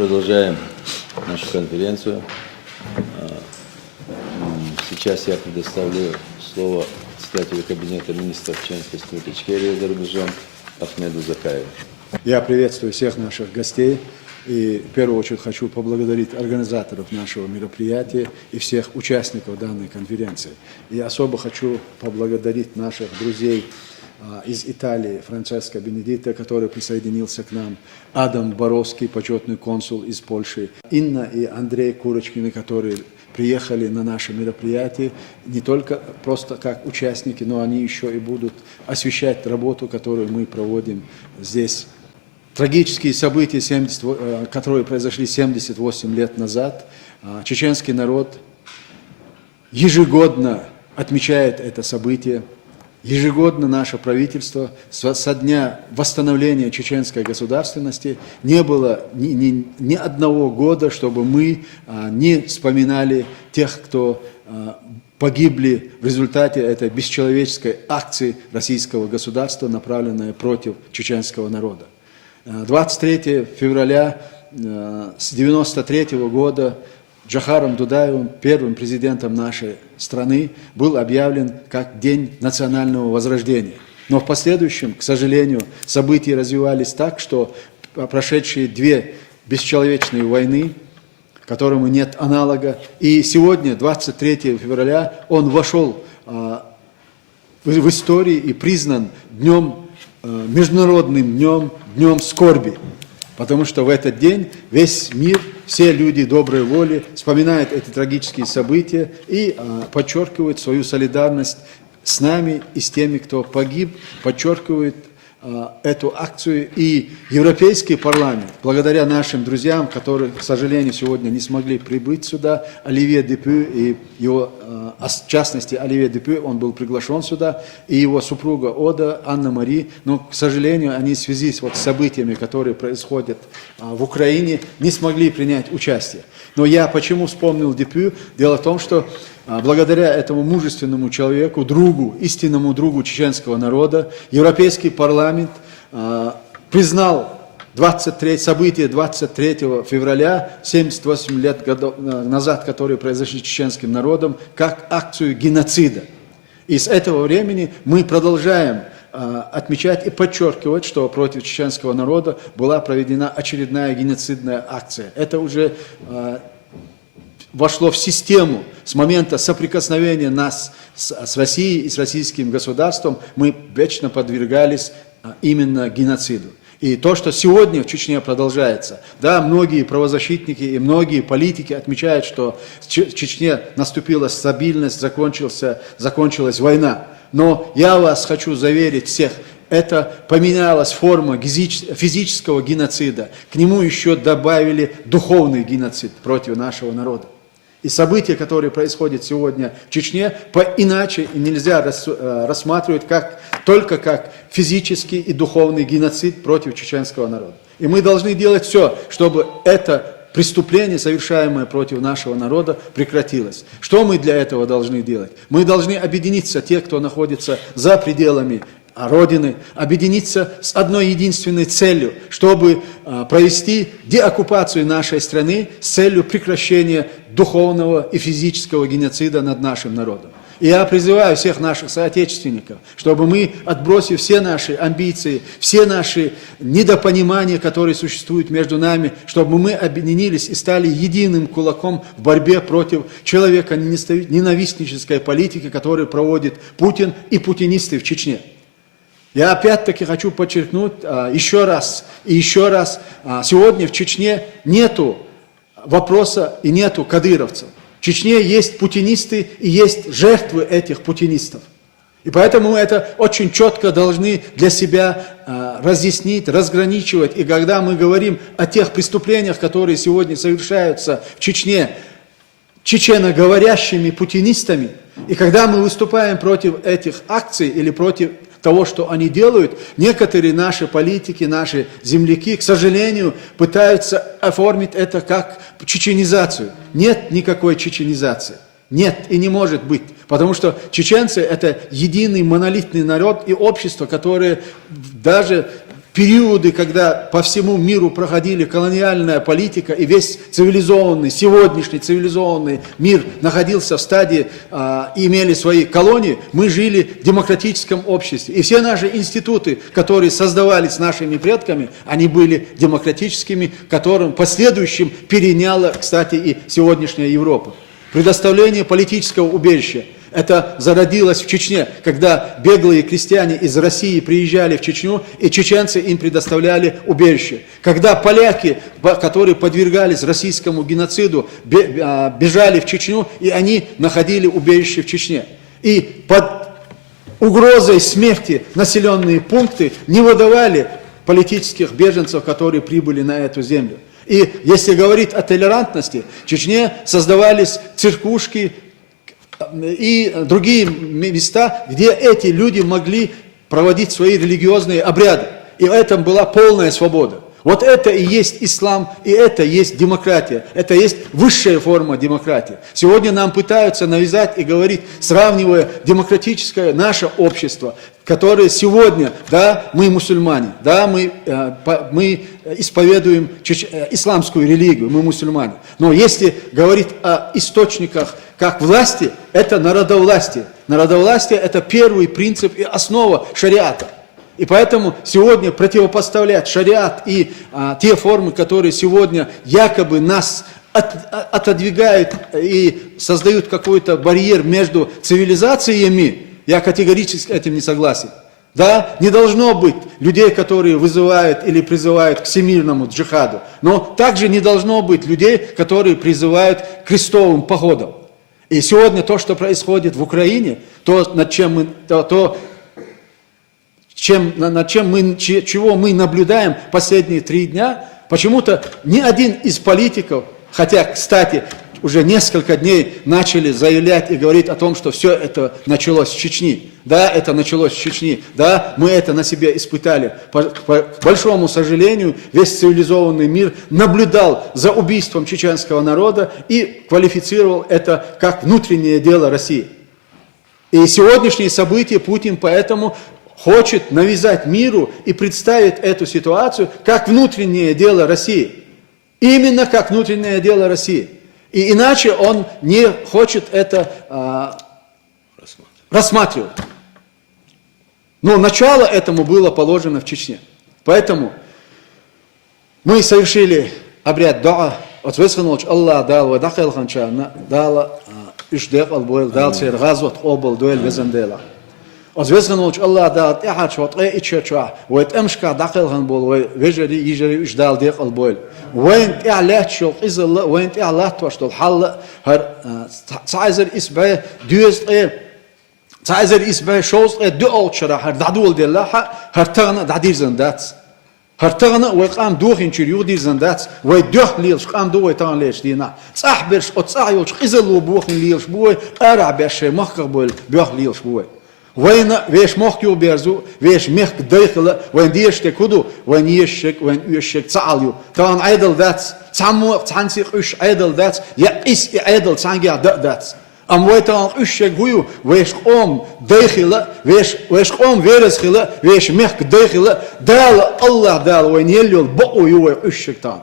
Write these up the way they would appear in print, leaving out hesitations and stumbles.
продолжаем нашу конференцию. Сейчас я предоставлю слово председателю Кабинета министров Чеченской Республики Ичкерия, Азербайджан, Ахмеду Закаеву. Я приветствую всех наших гостей и в первую очередь хочу поблагодарить организаторов нашего мероприятия и всех участников данной конференции. И особо хочу поблагодарить наших друзей из Италии, Франческо Бенедитто, который присоединился к нам, Адам Боровский, почетный консул из Польши, Инна и Андрей Курочкины, которые приехали на наше мероприятие не только просто как участники, но они еще и будут освещать работу, которую мы проводим здесь. Трагические события, которые произошли 78 лет назад, чеченский народ ежегодно отмечает это событие. Ежегодно наше правительство со дня восстановления чеченской государственности не было ни одного года, чтобы мы не вспоминали тех, кто погибли в результате этой бесчеловеческой акции российского государства, направленной против чеченского народа. 23 февраля 1993 года Джохаром Дудаевым, первым президентом нашей страны, был объявлен как День национального возрождения. Но в последующем, к сожалению, события развивались так, что прошедшие две бесчеловечные войны, которому нет аналога, и сегодня, 23 февраля, он вошел в историю и признан международным днем скорби. Потому что в этот день весь мир, все люди доброй воли вспоминают эти трагические события и подчеркивают свою солидарность с нами и с теми, кто погиб, подчеркивают эту акцию. И Европейский парламент, благодаря нашим друзьям, которые, к сожалению, сегодня не смогли прибыть сюда, Оливье Депю и его, в частности, Оливье Депю, он был приглашен сюда, и его супруга Ода, Анна-Мари, но, к сожалению, они в связи с событиями, которые происходят в Украине, не смогли принять участие. Но я почему вспомнил Депю? Дело в том, что благодаря этому мужественному человеку, истинному другу чеченского народа, Европейский парламент признал события 23 февраля, 78 лет назад, которые произошли с чеченским народом, как акцию геноцида. И с этого времени мы продолжаем отмечать и подчеркивать, что против чеченского народа была проведена очередная геноцидная акция. Это уже вошло в систему с момента соприкосновения нас с Россией и с российским государством. Мы вечно подвергались именно геноциду. И то, что сегодня в Чечне продолжается, да, многие правозащитники и многие политики отмечают, что в Чечне наступила стабильность, закончилась война. Но я вас хочу заверить всех, это поменялась форма физического геноцида. К нему еще добавили духовный геноцид против нашего народа. И события, которые происходят сегодня в Чечне, иначе нельзя рассматривать только как физический и духовный геноцид против чеченского народа. И мы должны делать все, чтобы это преступление, совершаемое против нашего народа, прекратилось. Что мы для этого должны делать? Мы должны объединиться, те, кто находится за пределами Родины, объединиться с одной единственной целью, чтобы провести деоккупацию нашей страны с целью прекращения духовного и физического геноцида над нашим народом. И я призываю всех наших соотечественников, чтобы мы, отбросив все наши амбиции, все наши недопонимания, которые существуют между нами, чтобы мы объединились и стали единым кулаком в борьбе против человека-ненавистнической политики, которую проводит Путин и путинисты в Чечне. Я опять-таки хочу подчеркнуть еще раз, сегодня в Чечне нету вопроса и нету кадыровцев. В Чечне есть путинисты и есть жертвы этих путинистов. И поэтому мы это очень четко должны для себя разъяснить, разграничивать. И когда мы говорим о тех преступлениях, которые сегодня совершаются в Чечне чеченоговорящими путинистами, и когда мы выступаем против этих акций или против того, что они делают, некоторые наши политики, наши земляки, к сожалению, пытаются оформить это как чеченизацию. Нет никакой чеченизации. Нет и не может быть. Потому что чеченцы – это единый монолитный народ и общество, которое даже периоды, когда по всему миру проходили колониальная политика, и весь цивилизованный, сегодняшний цивилизованный мир находился в стадии, имели свои колонии, мы жили в демократическом обществе. И все наши институты, которые создавались нашими предками, они были демократическими, которым последующим переняла, кстати, и сегодняшняя Европа. Предоставление политического убежища. Это зародилось в Чечне, когда беглые крестьяне из России приезжали в Чечню, и чеченцы им предоставляли убежище. Когда поляки, которые подвергались российскому геноциду, бежали в Чечню, и они находили убежище в Чечне. И под угрозой смерти населенные пункты не выдавали политических беженцев, которые прибыли на эту землю. И если говорить о толерантности, в Чечне создавались церквушки, и другие места, где эти люди могли проводить свои религиозные обряды. И в этом была полная свобода. Вот это и есть ислам, и это и есть демократия. Это и есть высшая форма демократии. Сегодня нам пытаются навязать и говорить, сравнивая демократическое наше общество, которое сегодня, да, мы мусульмане, да, мы исповедуем исламскую религию, мы мусульмане. Но если говорить о источниках как власти, это народовластие. Народовластие – это первый принцип и основа шариата. И поэтому сегодня противопоставлять шариат и те формы, которые сегодня якобы нас отодвигают и создают какой-то барьер между цивилизациями, я категорически с этим не согласен. Да, не должно быть людей, которые вызывают или призывают к всемирному джихаду, но также не должно быть людей, которые призывают к крестовым походам. И сегодня то, что происходит в Украине, чего мы наблюдаем последние 3 дня, почему-то ни один из политиков, хотя, кстати, уже несколько дней начали заявлять и говорить о том, что все это началось с Чечни. Да, это началось с Чечни. Да, мы это на себе испытали. По большому сожалению, весь цивилизованный мир наблюдал за убийством чеченского народа и квалифицировал это как внутреннее дело России. И сегодняшние события Путин поэтому хочет навязать миру и представить эту ситуацию как внутреннее дело России. Именно как внутреннее дело России. И иначе он не хочет это рассматривать. Но начало этому было положено в Чечне. Поэтому мы совершили обряд дуа. От высванулч Аллах дал, вадахал ханча, дала ишдек албойл, дал сер газват обл, дуэль везендела. Озвезгануч Аллах дал тяхач вот ичача, вот эмшка дакал ханбол, вежери ежери ишдал дек албойл. وين تعلق شو إزلا وين تعلق توشتل حل هر تعزر إسبه دوز تعزر إسبه شوز دول شرا هر دعول دلها هر تغنا دعير زندات هر تغنا ويقام دوخين شريو دير زندات ويدوخ ليلش قام دو يتان ليش دينا صاحبش أتصايوش إزلا بوخين ليلش بوي أرع بش مخقبل بوخ ليلش بوي وين ويش مخيو بيرزو ويش مخ داخل وين ديشتك كدو وين يشك وين يشك تعاليو طبعا عيدل ذات تعمو تعنسيق ايش عيدل ذات يا اس عيدل تعنجع ذات ام ويتان ايشك هو ويش قوم داخل ويش قوم فيرس خلا ويش مخ داخل دال الله دال وين يليل بقو يو ايشك تان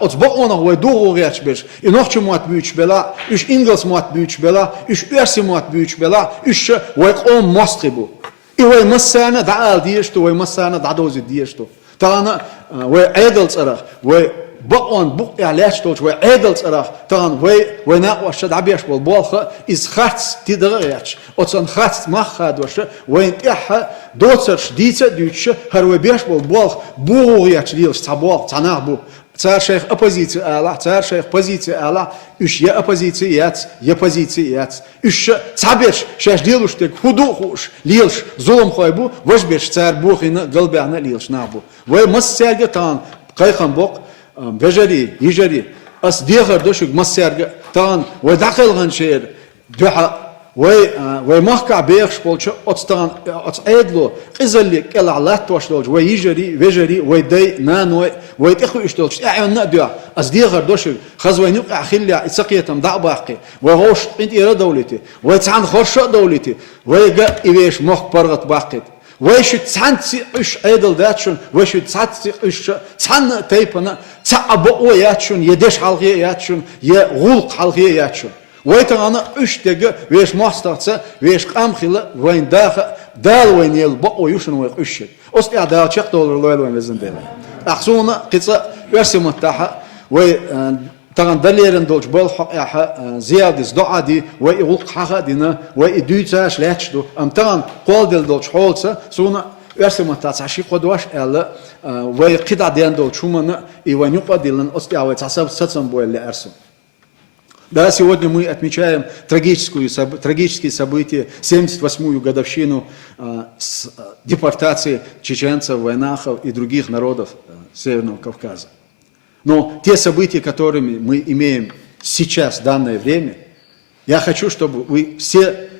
от богона вой дугу речбеш и нохчу мот büyük bela üç ingles mot büyük bela üç ersi mot büyük bela üç vay qom mostribu и вой массана даал диешто вой массана дадози диешто тана вой эдэлс арах вой богон бук ялешто вой эдэлс арах тан вой на ваш дабеш бол болха из хатс тидрэч отсон хатс маха дош вой тяха доцерш дица дюче харвой беш бол болх бугу яч дилш табол танахбу Царь шейх оппозиция Аллах, царь шейх позиция Аллах, уж я оппозиция яц, я позиция яц. Уж цабеш шеш делуш тек худухуш, лилш зулом хойбу, вожбеш царь бухина галбяна лилш набу. Вой массерга тан, кайхан бок, вежари, ежари, ас дехар дошук массерга тан, вой дахелган шер, духа, وي مخكع بيخش بولش أتستان أتأيدلو إزلي كلا على توشلوج وي يجري ويجري وي داي نانوي وي تخو إشتولش أعين ندوا أصدي غردوش خزوي نقع خلي إسقيتم دع باقي وهوش أنت إيرا دولتي وي تعان خرش دولتي وي جا إيش مخ برغت باقي ويش تانسي إيش أيدل داتشون ويش تانسي إيش تان تيبنا تأبو ياتشون يدش حلقي ياتشون يغلق حلقي ياتشون ويتغانا إيش تيجا ويش ماسترتسا ويش قامخيلا وين دال وين يلبو يوشن ويش إيش أصلي عدال شق دولار لويل وين بزندلا أخصونا قصة ورسم متاحة وي تغن دليرن دولش بالحق يا زيادة دعاء دي ويغلق حقا دينا ويدوتاش لاتشدو تغن قول دولش حولسا سونا ورسم متاحة عشي قدواش ألا ويقطع ديان دولش هما يوانيقا ديلن أصلي عوي تعصب ستسن бой اللي أرسم. Да, сегодня мы отмечаем трагические события, 78-ю годовщину депортации чеченцев, войнахов и других народов Северного Кавказа. Но те события, которыми мы имеем сейчас, в данное время, я хочу, чтобы вы все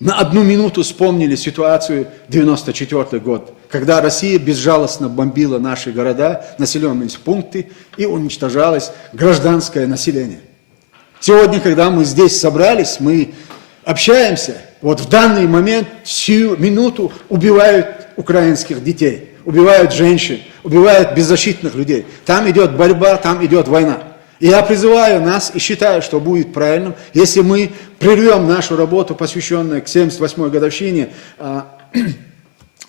на одну минуту вспомнили ситуацию 94 год, когда Россия безжалостно бомбила наши города, населенные пункты и уничтожалось гражданское население. Сегодня, когда мы здесь собрались, мы общаемся, вот в данный момент, сию минуту убивают украинских детей, убивают женщин, убивают беззащитных людей. Там идет борьба, там идет война. И я призываю нас и считаю, что будет правильным, если мы прервем нашу работу, посвященную к 78-й годовщине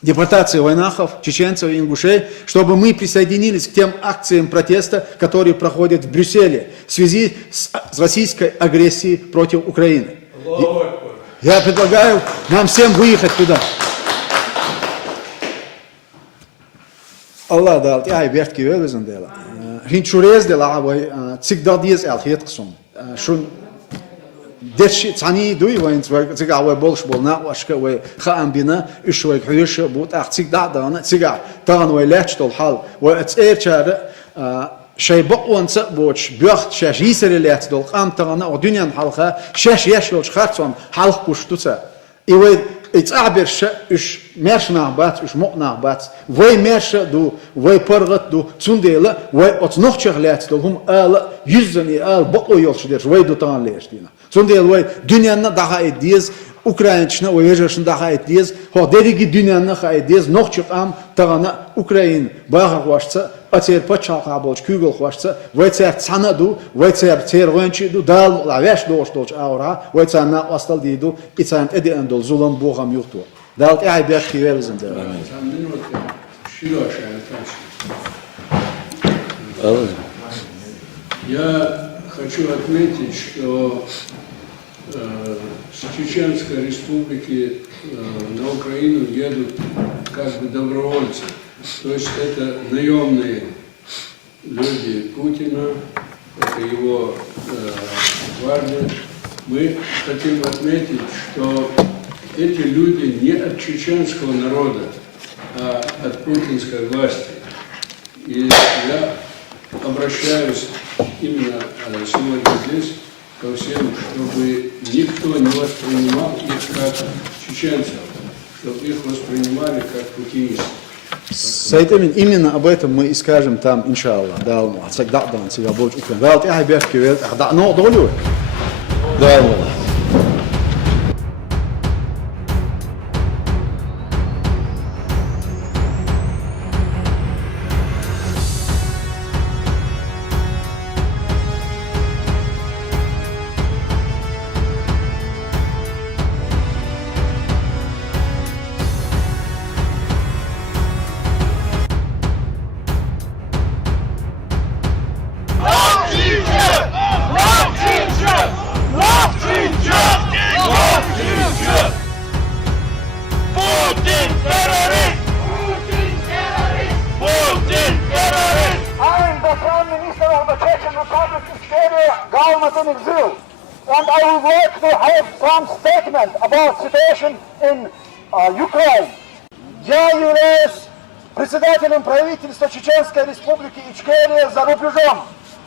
депортации войнахов, чеченцев и ингушей, чтобы мы присоединились к тем акциям протеста, которые проходят в Брюсселе в связи с российской агрессией против Украины. Я предлагаю нам всем выехать туда. Allah da alt ay bert gewesen dela. Hin churez dela away цигда диез алхет qsum. Shun دش تعني دوي وين تيجا عوي بولش بولنا واشكا وي خام بينا إيش وي حيوش بوت أختيك دعنا تيجا تان وي لاتش طول حال واتسير شار شيء بقون سبوش بيخت شاش يسر اللات دول قام تانا ودنيا حلقة شاش يشلوش خارتون حلق وشتوسا إيوه اتعبر شا إيش ماشي نعبات إيش مق نعبات وي ماشي دو وي برغت دو تنديلا وي أتنخ شغلات دول هم yüzünü بقو يلشدير وي دو تان ليش دينا Sonunda vay dünyanın daha ediyiz, Ukrayna'nın o yerleşin daha ediyiz. Ha derigi dünyanın daha ediyiz. Nohçuk am tağana Ukrayn bağa koşsa, atır paçal kabloç kügel koşsa, vay ser sanadu, vay ser tervençi du dal laveş doş avra, vay sana astal didu, itsan eden dol zulum boğam yoktu. Dal ay bir kivelizin de. Я хочу отметить, что с Чеченской республики на Украину едут как бы добровольцы. То есть это наемные люди Путина, это его гвардия. Мы хотим отметить, что эти люди не от чеченского народа, а от путинской власти. И я обращаюсь именно сегодня здесь ко всем, чтобы никто не воспринимал их как чеченцев, чтобы их воспринимали как путинистов. Сайтамин именно об этом мы и скажем там, иншаллах, да, отсагдак дан сега больш украин. Да, я бях кивет, да, но долю. Да, And I would like to have some statement about situation in Ukraine. Я являюсь председателем правительства Чеченской Республики Ичкерия за рубежом.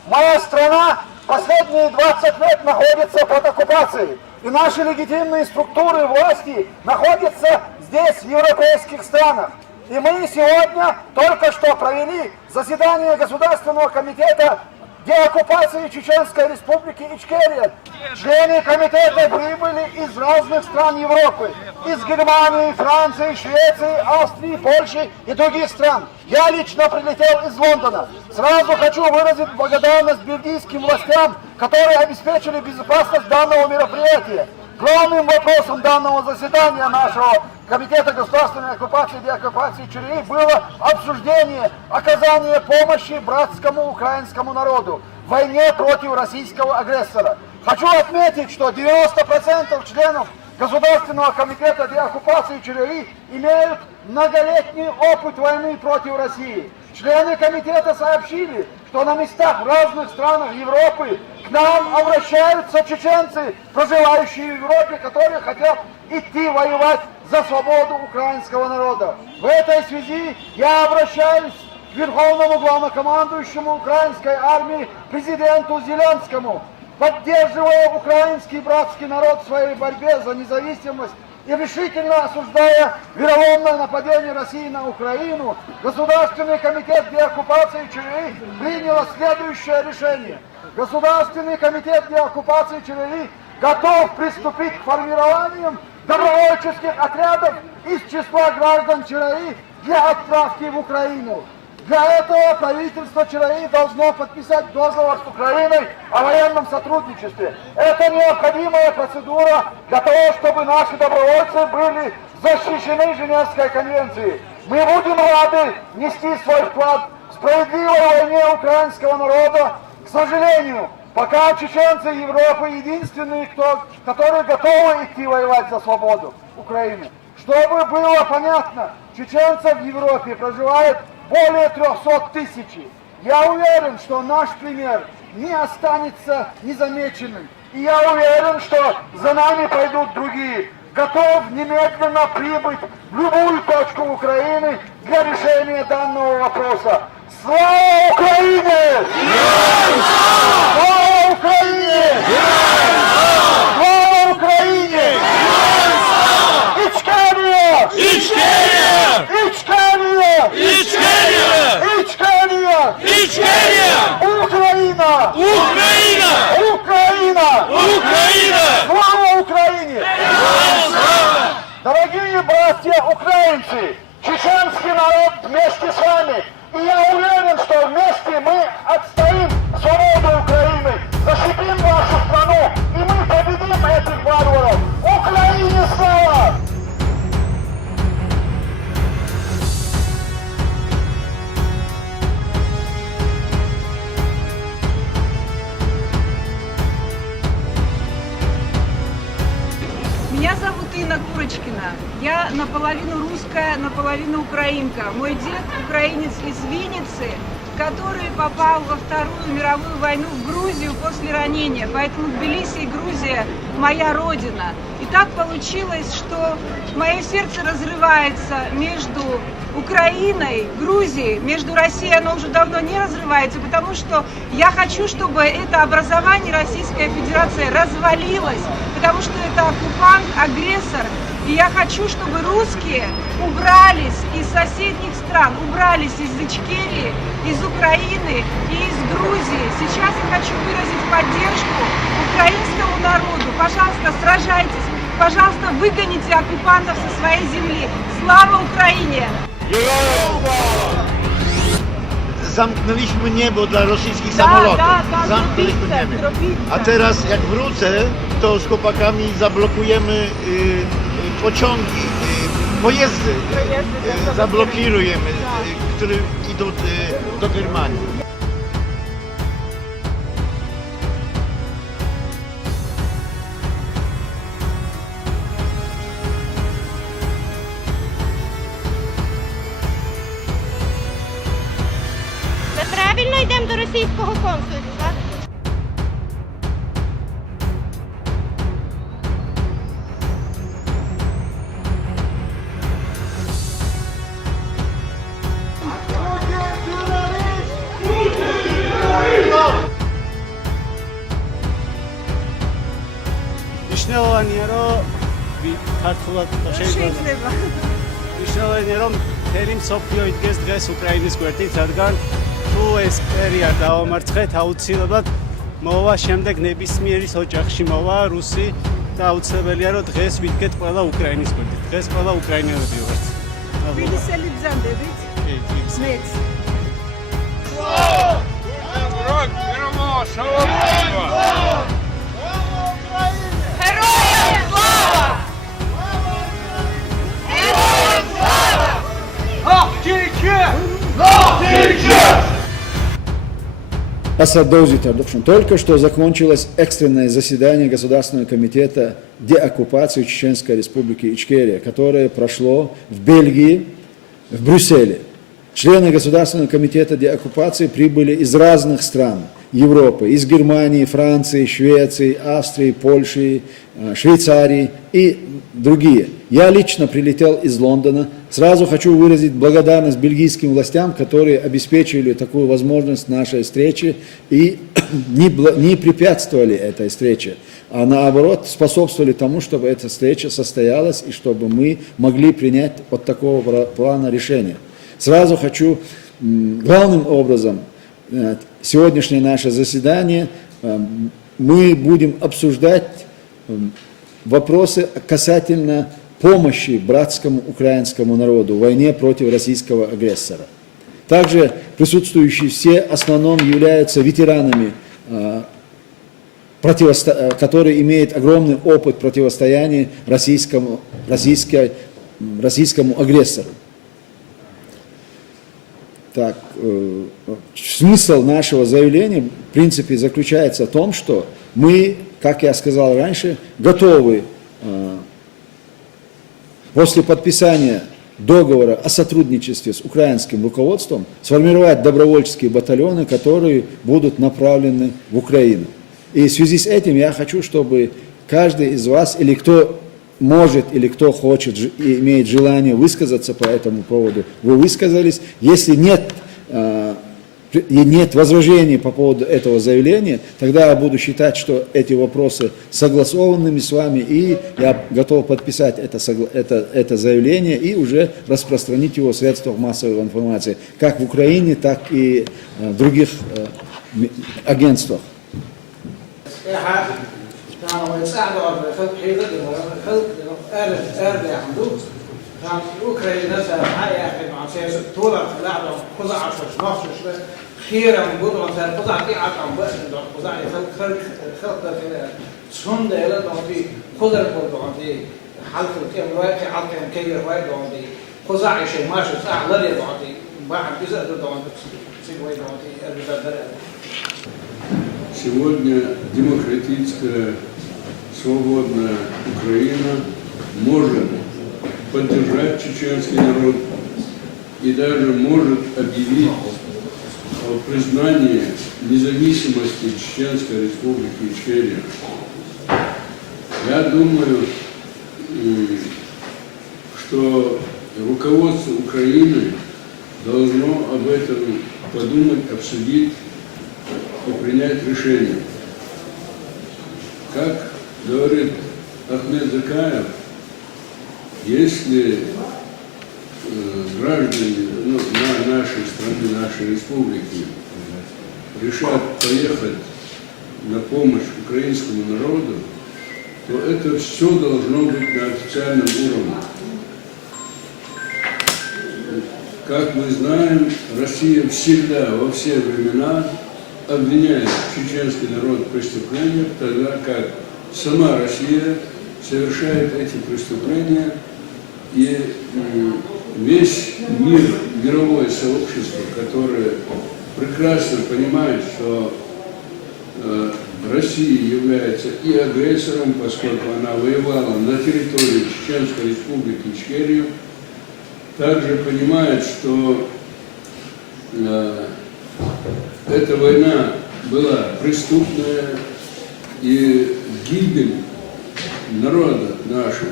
Моя страна последние 20 лет находится под оккупацией. И наши легитимные структуры власти находятся здесь, в европейских странах. И мы сегодня только что провели заседание Государственного комитета деоккупации Чеченской Республики Ичкерия. Члены комитета прибыли из разных стран Европы, из Германии, Франции, Швеции, Австрии, Польши и других стран. Я лично прилетел из Лондона. Сразу хочу выразить благодарность бельгийским властям, которые обеспечили безопасность данного мероприятия. Главным вопросом данного заседания нашего Комитета государственной оккупации и деоккупации ЧРИ было обсуждение оказания помощи братскому украинскому народу в войне против российского агрессора. Хочу отметить, что 90% членов Государственного комитета деоккупации ЧРИ имеют многолетний опыт войны против России. Члены комитета сообщили, что на местах в разных странах Европы к нам обращаются чеченцы, проживающие в Европе, которые хотят идти воевать за свободу украинского народа. В этой связи я обращаюсь к Верховному главнокомандующему украинской армии президенту Зеленскому, поддерживая украинский братский народ в своей борьбе за независимость и решительно осуждая вероломное нападение России на Украину, Государственный комитет деоккупации ЧРИ принял следующее решение. Государственный комитет деоккупации ЧРИ готов приступить к формированию добровольческих отрядов из числа граждан ЧРИ для отправки в Украину. Для этого правительство ЧРИ должно подписать договор с Украиной о военном сотрудничестве. Это необходимая процедура для того, чтобы наши добровольцы были защищены Женевской конвенцией. Мы будем рады нести свой вклад в справедливой войне украинского народа. К сожалению, пока чеченцы Европы единственные, которые готовы идти воевать за свободу Украины. Чтобы было понятно, чеченцев в Европе проживает более 300 тысяч. Я уверен, что наш пример не останется незамеченным. И я уверен, что за нами пойдут другие. Готов немедленно прибыть в любую точку Украины для решения данного вопроса. Слава Украине! Слава Украине! Слава Украине! Ичкерия! Ичкерия! Ичкерия! Ичкерия! Ичкерия! Ичкерия! Украина! Украина! Украина! Украина! Слава Украине! Дорогие братья украинцы, чеченский народ вместе с вами. И я уверен, что вместе мы отстоим свободу Украины, защитим нашу страну, и мы победим этих варваров. Украине слава! Меня зовут Инна Курочкина. Я наполовину русская, наполовину украинка. Мой дед украинец из Винницы, который попал во Вторую мировую войну в Грузию после ранения. Поэтому Тбилиси и Грузия – моя родина. И так получилось, что мое сердце разрывается между Украиной, Грузией, между Россией оно уже давно не разрывается, потому что я хочу, чтобы это образование Российская Федерация развалилось, потому что это оккупант, агрессор. И я хочу, чтобы русские убрались из соседних стран, убрались из Ичкерии, из Украины и из Грузии. Сейчас я хочу выразить поддержку украинскому народу. Пожалуйста, сражайтесь. Пожалуйста, выгоните оккупантов со своей земли. Слава Украиnie! Zamknęliśmy niebo dla rosyjskich samolotów. tak, Zamknęliśmy drobice, niebo. drobice. A teraz jak wrócę, to z chłopakami zablokujemy pociągi, pojezdy zablokujemy, które idą do Germanii. Правильно йдемо до російського консульства. მნიშვნელოვანია რომ ქართულად მნიშვნელოვანია რომ მთელი მსოფლიო იდგეს დღეს უკრაინის გვერდით, რადგან თუ თუ ეს ერი არ დავამარცხეთ, აუცილებლად მოვა შემდეგ ნებისმიერის ოჯახში მოვა რუსი და აუცილებელია რომ დღეს ვიდგეთ ყველა უკრაინის გვერდით. დღეს ყველა უკრაინელები ვართ. თბილისელი ბრძანდებით. მეც. Героям слава! Героям слава! Только что закончилось экстренное заседание Государственного комитета деоккупации Чеченской Республики Ичкерия, которое прошло в Бельгии, в Брюсселе. Члены Государственного комитета деоккупации прибыли из разных стран Европы, из Германии, Франции, Швеции, Австрии, Польши, Швейцарии и другие. Я лично прилетел из Лондона. Сразу хочу выразить благодарность бельгийским властям, которые обеспечили такую возможность нашей встречи и не препятствовали этой встрече, а наоборот способствовали тому, чтобы эта встреча состоялась и чтобы мы могли принять вот такого плана решения. Сразу хочу главным образом сегодняшнее наше заседание мы будем обсуждать вопросы касательно помощи братскому украинскому народу в войне против российского агрессора. Также присутствующие все в основном являются ветеранами, которые имеют огромный опыт противостояния российскому агрессору. Так, смысл нашего заявления, в принципе, заключается в том, что мы, как я сказал раньше, готовы после подписания договора о сотрудничестве с украинским руководством сформировать добровольческие батальоны, которые будут направлены в Украину. И в связи с этим я хочу, чтобы каждый из вас, или кто может, или кто хочет и имеет желание высказаться по этому поводу, вы высказались. Если нет возражений по поводу этого заявления, тогда я буду считать, что эти вопросы согласованными с вами, и я готов подписать это заявление и уже распространить его в средствах массовой информации, как в Украине, так и в других агентствах. Сегодня демократическая, свободная Украина может поддержать чеченский народ и даже может объявить о признании независимости Чеченской Республики Ичкерия. Я думаю, что руководство Украины должно об этом подумать, обсудить и принять решение. Как говорит Ахмед Закаев, если граждане нашей страны, нашей республики решат поехать на помощь украинскому народу, то это все должно быть на официальном уровне. Как мы знаем, Россия всегда, во все времена обвиняет чеченский народ в преступлениях, тогда как сама Россия совершает эти преступления, и весь мир, мировое сообщество, которое прекрасно понимает, что Россия является и агрессором, поскольку она воевала на территории Чеченской Республики Ичкерию, также понимает, что эта война была преступная, и гибель народа нашего,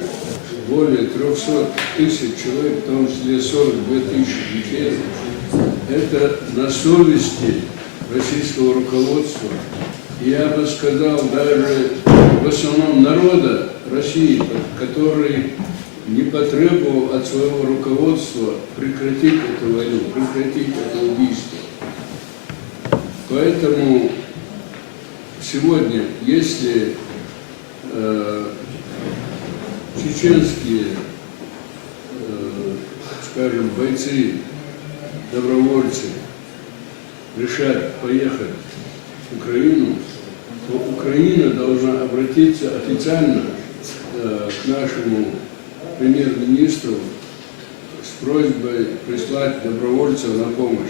более 300 тысяч человек, в том числе 42 тысячи детей, это на совести российского руководства. И я бы сказал, даже в основном народа России, который не потребовал от своего руководства прекратить эту войну, прекратить это убийство. Поэтому сегодня, если чеченские, скажем, бойцы, добровольцы решат поехать в Украину, то Украина должна обратиться официально к нашему премьер-министру с просьбой прислать добровольцев на помощь.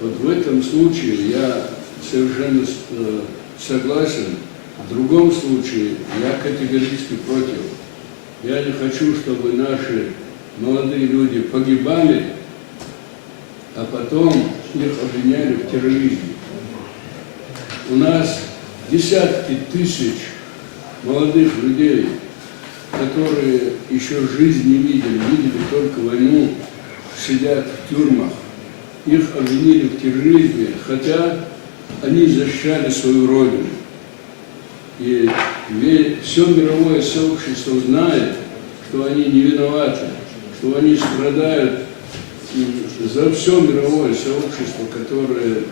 Вот в этом случае я совершенно согласен. В другом случае я категорически против. Я не хочу, чтобы наши молодые люди погибали, а потом их обвиняли в терроризме. У нас десятки тысяч молодых людей, которые еще жизнь не видели только войну, сидят в тюрьмах. Их обвинили в терроризме, хотя они защищали свою родину. И все мировое сообщество знает, что они не виноваты, что они страдают за все мировое сообщество, которое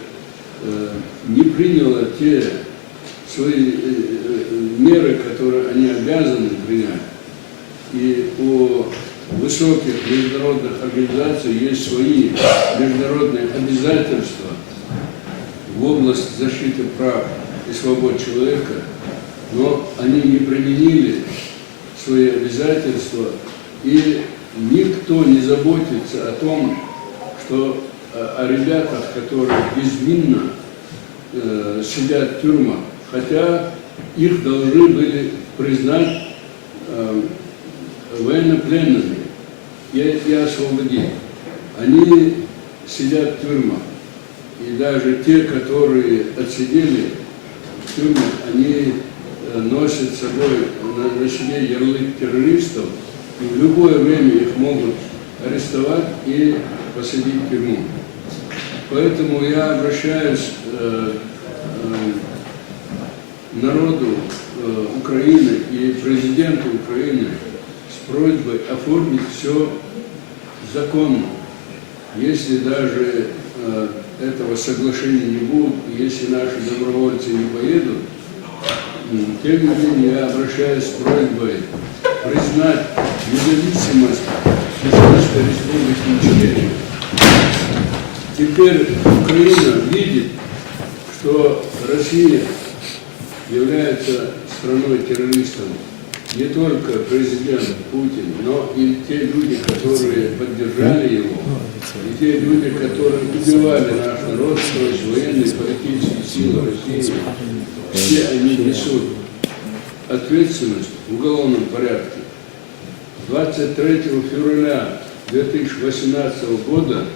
не приняло те свои меры, которые они обязаны принять. И у высоких международных организаций есть свои международные обязательства в области защиты прав и свобод человека, но они не применили свои обязательства, и никто не заботится о том, что о ребятах, которые безвинно сидят в тюрьмах, хотя их должны были признать военнопленными и освободить. Они сидят в тюрьмах, и даже те, которые отсидели в тюрьмах, они носят с собой на себе ярлык террористов, и в любое время их могут арестовать и посадить в тюрьму. Поэтому я обращаюсь к народу Украины и президенту Украины с просьбой оформить все законно. Если даже этого соглашения не будет, если наши добровольцы не поедут, тем не менее я обращаюсь с просьбой признать независимость Чеченской Республики Ичкерия. Теперь Украина видит, что Россия является страной-террористом. Не только президент Путин, но и те люди, которые поддержали его, и те люди, которые убивали наш народ, сквозь военные и политические силы России. Все они несут ответственность в уголовном порядке. 23 февраля 2018 года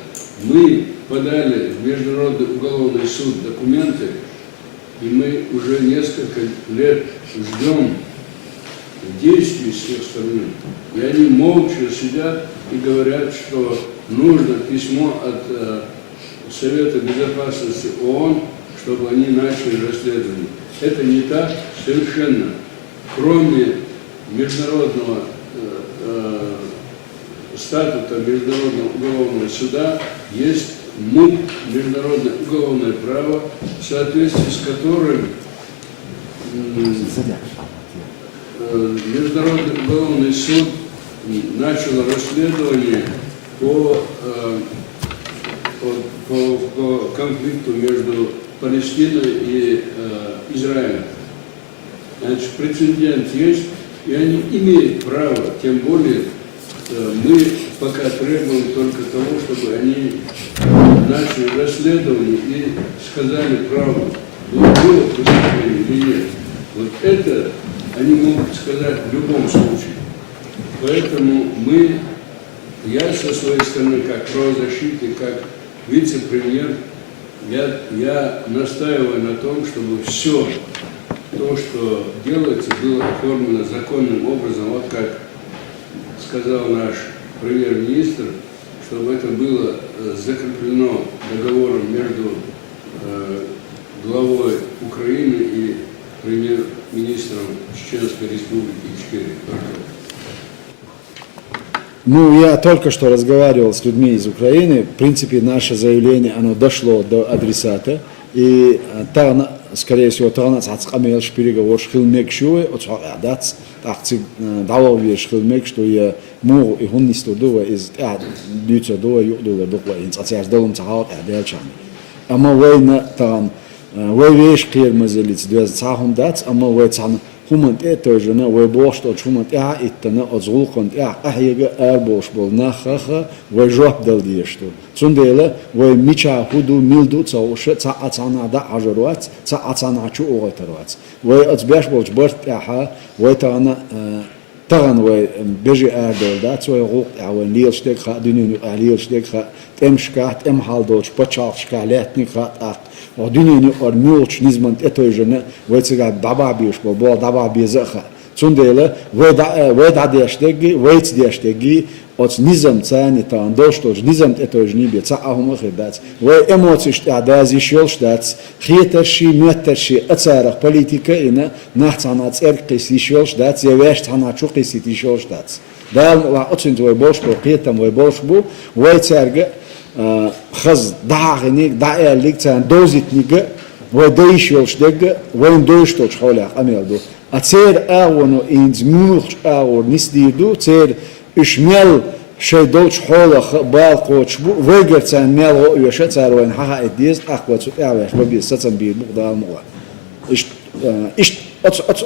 мы подали в Международный уголовный суд документы, и мы уже несколько лет ждем действий с их стороны. И они молча сидят и говорят, что нужно письмо от Совета Безопасности ООН, чтобы они начали расследование. Это не так совершенно. Кроме международного статута Международного уголовного суда есть МУП, Международное уголовное право, в соответствии с которым Международный уголовный суд начал расследование по конфликту между Палестиной и Израилем. Значит, прецедент есть, и они имеют право, тем более мы пока требуем только того, чтобы они начали расследование и сказали правду, было преступление или нет. Вот это они могут сказать в любом случае. Поэтому я со своей стороны, как правозащитник, как вице-премьер, я настаиваю на том, чтобы все то, что делается, было оформлено законным образом, вот как сказал наш премьер-министр, чтобы это было закреплено договором между главой Украины и премьер-министром Чеченской Республики Ичкерия. Ну, я только что разговаривал с людьми из Украины. В принципе, наше заявление, оно дошло до адресата. и тагна, скорее всего, тагна цацкамелш переговор шхилмек шуе, отсагадац, такци давове шхилмек, что я мог и он не студува из дюца дуа юдува дуа инц ацяж долом цахаут адельчан. Ама вейна таган вейвеш клер мазелиц двез цахум дац, ама вей цан humant ettojana way bost och humant ja ittana och zulkont ja ahiyga arbos bol nachacha way job dal diesto zundele way micha hudu mildu tsawshe tsa atsana da ajroat tsa atsana chu ogotaroat way atsbesh bolch bort ja way tana tagan way beji ardol da tsoy ruq ja way lielstek ga dunu lielstek ga temshkat haldoch pachachka letnik ga o dünyanı or mulç nizmant etojene vaytsiga daba biuş bol daba bizaha tsundele veda deştegi vayts deştegi ots nizam tsani tan doştoj nizam etojni bi tsa ahum khidat ve emotsi shtadazi shulshtats khietershi mettershi atsaraq politika ina nahtsanats erqisi shulshtats yevesh tanachu qisiti shulshtats dal va otsin ve boshbo qietam ve boshbo vaytsarga خز داغنيك دايلك تان دوزيتنيك ودايشولشدك وين دوشتوش حولها اميلدو اتسير اغونو انز مولش اغور نسديدو تسير اشمل شيدوش حولها بالقوتش بو ويغرتان ميلو يشتار وين حها اديز اخواتو اعواش ببي ستن بي بقدام مو اش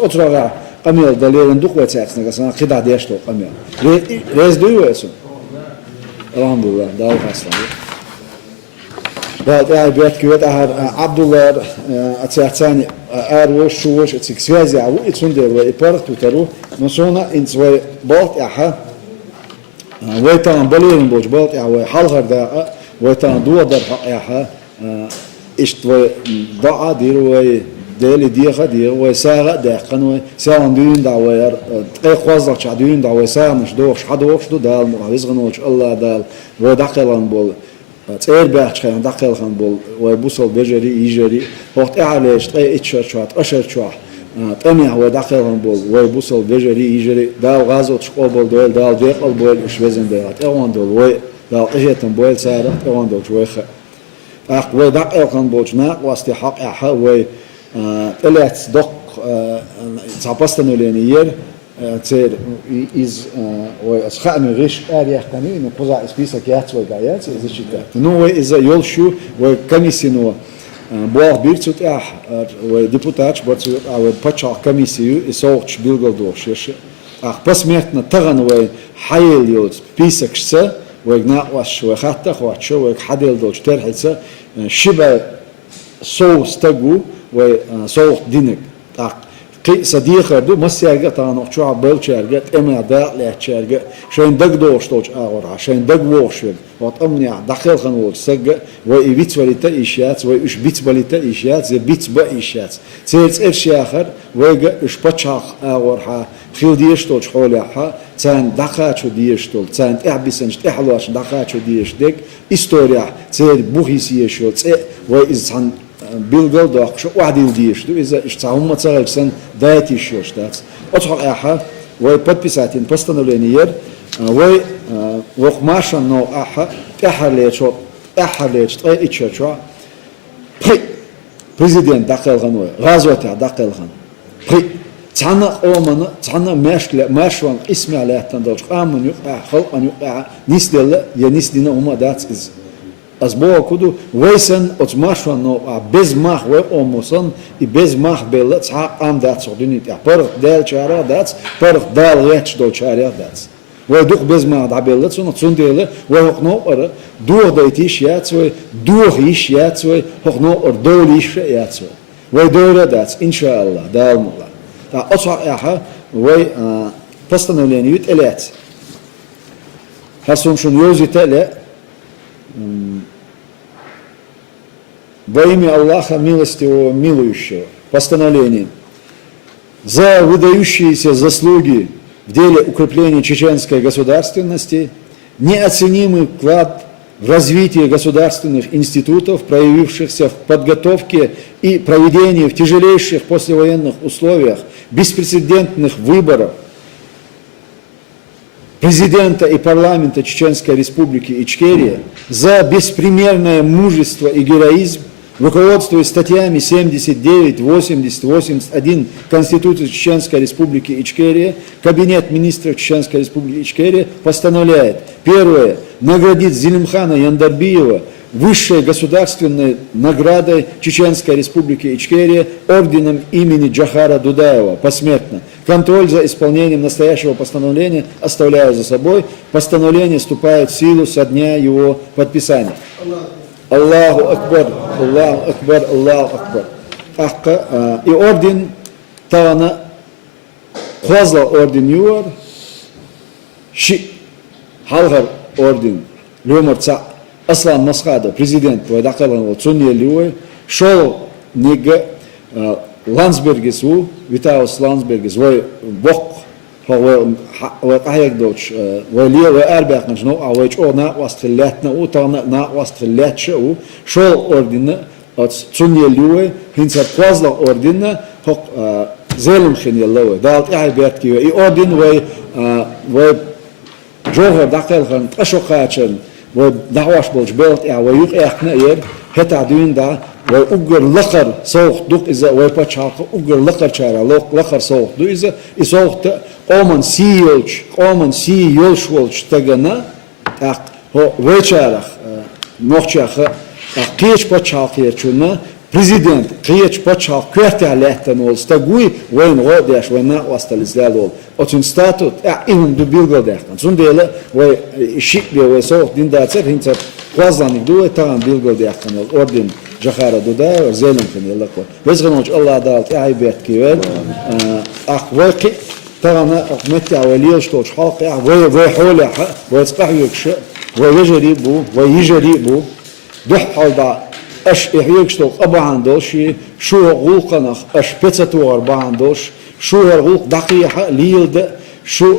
اترغا اميل داليرن دوق واتساكسنا كسان خدا ديشتو اميل ريز دويسو Elhamdülillah, daha fazla. Да, я бьет Абдулла отцани арвош шуош этих связи, а вот сюда и парк тутеру, но сона ин свой болт яха, вот там болеем больше болт я вот халгарда, вот там дуадар яха, иштвой даа дирвой دل دیگه دیگه و ساعت دقیقاً ساعت دیون داویر اقوازش دیون داویر ساعت نشدوش حدوش دو دال مراویز غنوش الله دال و داخلان بول تیر بخش کن داخلان بول و بوسال بجری ایجری وقت اعلیش اتشارچات اشارچات تمیه و داخلان بول و بوسال بجری ایجری دال غازوت شقول بول دال دیقل بول اشوزن دال اوان دال و دال اجتن بول ساعت اوان دال شویخ اخ و داخلان بولشنا واستحق احا و طلعت دق запостановление ер цер из сханы риш арьяхтани но поза список я свой гаят зачитать но из-за ёлшу в комиссию бог бирцут ах депутат бацут а пачал комиссию и соуч билгалдош ах посмертно таганвай хайл ёл списокса вегна ваш вахата хвачо вег хадел доч терхица шиба соустагу وصوت دينك قي صديقه دو مسيرجا تاع شو عبال شرجت اما دا لا شرجت شين دق دوش توش اغور شين دق ووش وات امني داخل خنول سج ويبيت وليتا اشيات ويش بيت وليتا اشيات زي بيت با اشيات سيرس ارش اخر ويجا اش بچاخ اغور ها خيل ديش توش حولها تان دقا شو ديش تول تان احبسنش تحلواش دقا شو ديش دك استوريا سير بوهيسيه شو ويز билгал да что вадил диеш что из-за что мацарексан дает еще что отхо аха вы подписать постановление вы вохмаша но аха ахалечо ичачо президент дакалган газота дакалган цана омана цана машван исми алятан дож амну ахал anu нисдел я нисдина умадат из Азбоа куду вейсен от машва но без мах ве омосон и без мах белла ца ам дат содинит я пар дел чара дат пар дал реч до чара дат ве дух без мах да белла цун цунделе ве хно ор дух дайтиш яцве дух иш яцве хно ор долиш яцве ве доля дат иншалла дал мула та оса яха ве постановление вит элет хасун шун йозителе во имя Аллаха Милостивого Милующего постановление за выдающиеся заслуги в деле укрепления чеченской государственности, неоценимый вклад в развитие государственных институтов, проявившихся в подготовке и проведении в тяжелейших послевоенных условиях беспрецедентных выборов президента и парламента Чеченской Республики Ичкерия, за беспримерное мужество и героизм, руководствуясь статьями 79, 80, 81 Конституции Чеченской Республики Ичкерия, Кабинет министров Чеченской Республики Ичкерия постановляет: первое, наградить Зелимхана Яндарбиева высшей государственной наградой Чеченской Республики Ичкерия орденом имени Джохара Дудаева посмертно. Контроль за исполнением настоящего постановления оставляю за собой. Постановление вступает в силу со дня его подписания. Аллаху Акбар, Аллаху Акбар, Аллаху Акбар. И орден Тана Хвазла орден юар, Ши Халгар орден Люмарца Аслан Масхадов, президент Вайдакаланова Цуньелюэ, шел Нига Ландсбергес у, Витаус Ландсбергес, Вой Бок, Вой Каягдоч, Вой Лия, Вой Арбяхнаш, но а Вой Чо на Вастрелятна у, Тана на Вастрелятша у, шел ордена от Цуньелюэ, Хинцар Квазла ордена, Хок Зелимхин Еллауэ, Далт Айберткивэ, и орден Вой Джохар Дакалхан, Ашокачен, و دعواش بولش بلت و یوق اخنا یر هتا دوین دا و اوگر لخر سوخ دوق ایزا و پچاق اوگر لخر چارا لخر سوخ دو ایزا ای سوخ تا قومن سی یولش ولش تگنا اق هو وچارخ نوخچاخ قیچ پچاق یر چونا президент قیچ پچاق کرتی لهتن ول استگوی وین غودیش و نه واستلیزل ول اتون ستاتوت اینم دو بیلگل دهکن چون دیله و شیبی و سوخ دین داتر هینچ قازانی دوه تام بیلگل دهکن اردن جخاره دوده و زلم کنی الله کو وزغنوج الله دالت عیبت کیول اخوکی تام اقمتی اولیش توش حق و حوله و اسقحیکش و یجری بو ده حال اش احيكشتو ابعان دوشي شو غولقنخ اش بيتساتو اربعان دوش شو غولق دقيقه ليلد شو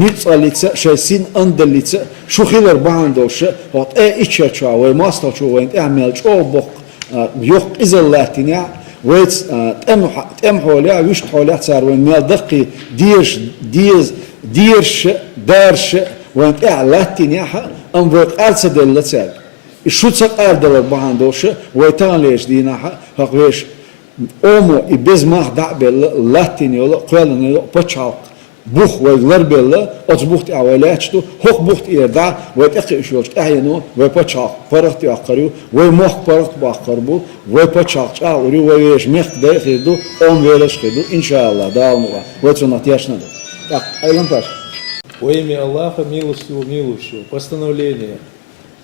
نيتساليتس شايسين اندليتس شو خيل اربعان دوش هات اتشا و ماستر شو وين اعمل شو بق يوق ازلاتينيا ويت ام حولها وش حولها صار وين مال دقي ديرش دارش وين اعلاتينيا ام وقت ارسدلتسال شوتسق أردل بعندوش ويتان ليش دينها هقويش أمو إبز ماه دعبل لاتيني ولا قلنا ولا بتشاق بوخ ويغلربل أتبوخت أولاتشتو هق بوخت إيردا ويتأخر شوش أهينو ويبتشاق فرقت أقريو ويمخ فرقت بأقربو ويبتشاق أوريو ويش مخ ده خدو أم ويلش خدو إن شاء الله دالموا ويتوناتياشنا ده أيضا باش Во имя Аллаха, милостивого, милующего, постановление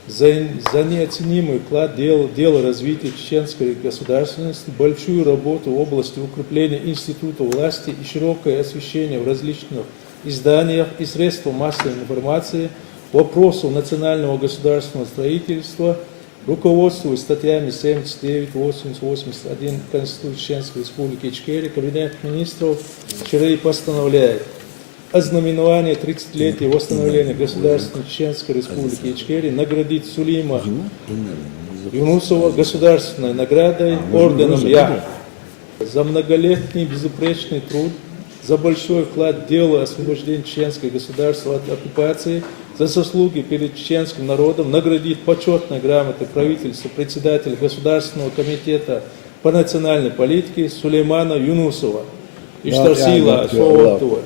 за неоценимый вклад дела развития чеченской государственности, большую работу в области укрепления института власти и широкое освещение в различных изданиях и средствах массовой информации вопросов национального государственного строительства, руководствуясь статьями 79, 80, 81 Конституции Чеченской Республики Ичкерия, Кабинет министров вчера и постановляет ознаменование 30-летия восстановления Государственной Чеченской Республики Ичкерия наградить Сулейма Юнусова государственной наградой орденом Я за многолетний безупречный труд, за большой вклад в дело освобождения чеченского государства от оккупации, за заслуги перед чеченским народом наградить почетной грамотой правительства председателя Государственного комитета по национальной политике Сулеймана Юнусова. Иштарсила Шоуатуа.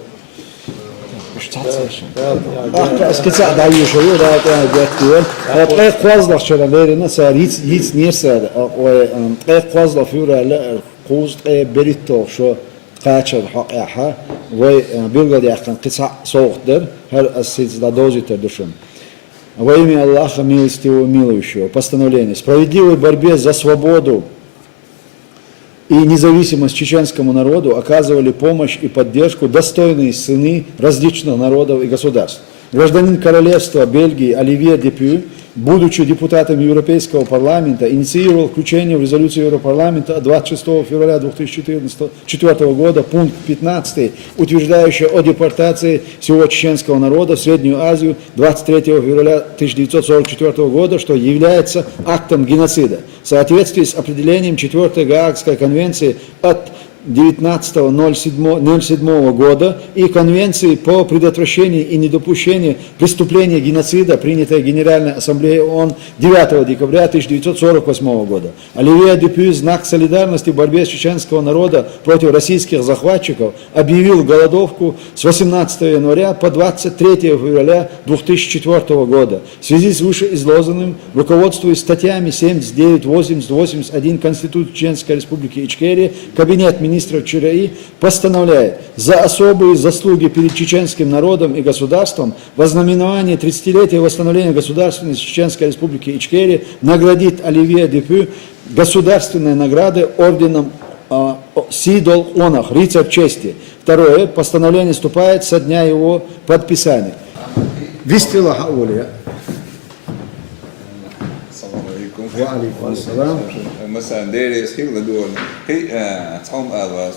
Скица даю шоу да это дектуэл. Это квазлах чера верена сар hiç нерсер. Ой квазла фюрер قوز بريتو شو قاچر حقها و بيلغد يحكن قصة صوغدر هر السيد дадозитер душем. Во имя Аллаха милостивого милующего, постановление. Справедливой борьбе за свободу и независимость чеченскому народу оказывали помощь и поддержку достойные сыны различных народов и государств. Гражданин королевства Бельгии Оливье Депю, будучи депутатом Европейского парламента, инициировал включение в резолюцию Европарламента 26 февраля 2004 года пункт 15, утверждающий о депортации всего чеченского народа в Среднюю Азию 23 февраля 1944 года, что является актом геноцида. В соответствии с определением 4-й Гаагской конвенции от 19.07 года и Конвенции по предотвращению и недопущению преступления геноцида, принятой Генеральной Ассамблеей ООН 9 декабря 1948 года. Оливье Дюпюй, знак солидарности в борьбе чеченского народа против российских захватчиков, объявил голодовку с 18 января по 23 февраля 2004 года. В связи с вышеизложенным, руководствуясь статьями 79, 80, 81 Конституции Чеченской Республики Ичкерия, Кабинет министров ЧРИ постановляет за особые заслуги перед чеченским народом и государством в ознаменование 30-летия восстановления государственности Чеченской Республики Ичкерия наградить Оливье Дюпюй государственной наградой орденом Сидол Онах, рыцарь чести. Второе. Постановление вступает со дня его подписания. Вистила Хаулия. مثلا دارس خير لدول هي تعم أغاز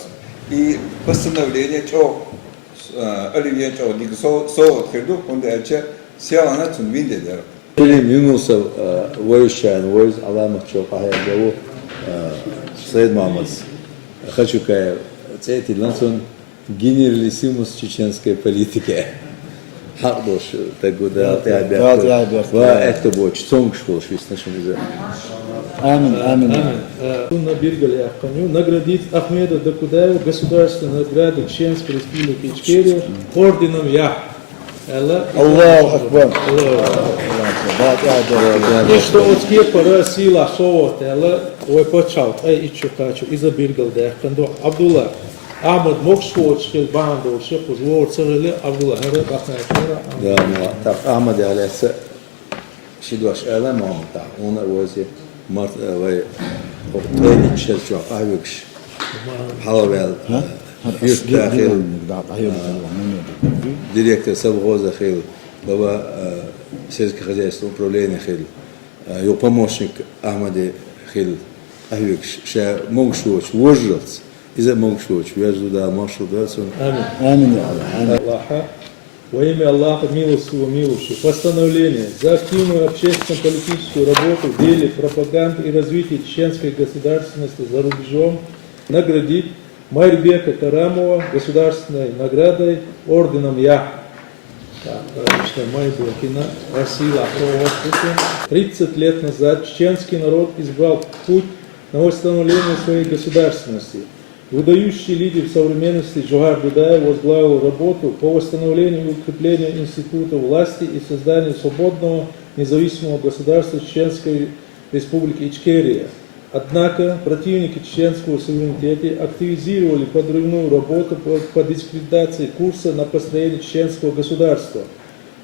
и постановление что Оливье что дик со خيردو он дальше сиана цун виндедер. Фильм Юнусов воющан войс Аламах Чопахая Гаву Саид Мамадс. Хочу кая цети лансон генералиссимус чеченской политики. Хардош тагуда тябер. Ва это боч цонг школ швис нашим язык. Амин, амин. На Биргале Ахканю наградить Ахмеда Дакудаева государственную награду Чеченской Республики Ичкерия орденом Я. Аллаху Акбар. И что от скепа сила совот, ой почал, и чукачу, и за Биргалде Ахканду Абдулла. Ахмад Мокшвот, Шкельбанду, Шепузвор, Царели, Абдулла, Харет, Ахмед. Да, ну, так Ахмад Алиса Шидваш Эла Мамта, он вози Март вай Тени Чечо, Авикш, Халавел, Юртахил, директор совхоза Хил, глава сельскохозяйственного управления Хил, его помощник Ахмади Хил, Авикш, Ша Мокшвот, Вожжец. إذا موجود ويجد ده ماشو درسون. آمين يا الله. Аллаха, во имя Аллаха милостивого милующего, постановление за активную общественно-политическую работу в деле пропаганды и развития чеченской государственности за рубежом наградить Майрбека Карамова государственной наградой орденом Я. 30 лет назад чеченский народ избрал путь на восстановление своей государственности. Выдающий лидер современности Джохар Дудаев возглавил работу по восстановлению и укреплению института власти и созданию свободного независимого государства Чеченской Республики Ичкерия. Однако противники чеченского суверенитета активизировали подрывную работу по дискредитации курса на построение чеченского государства.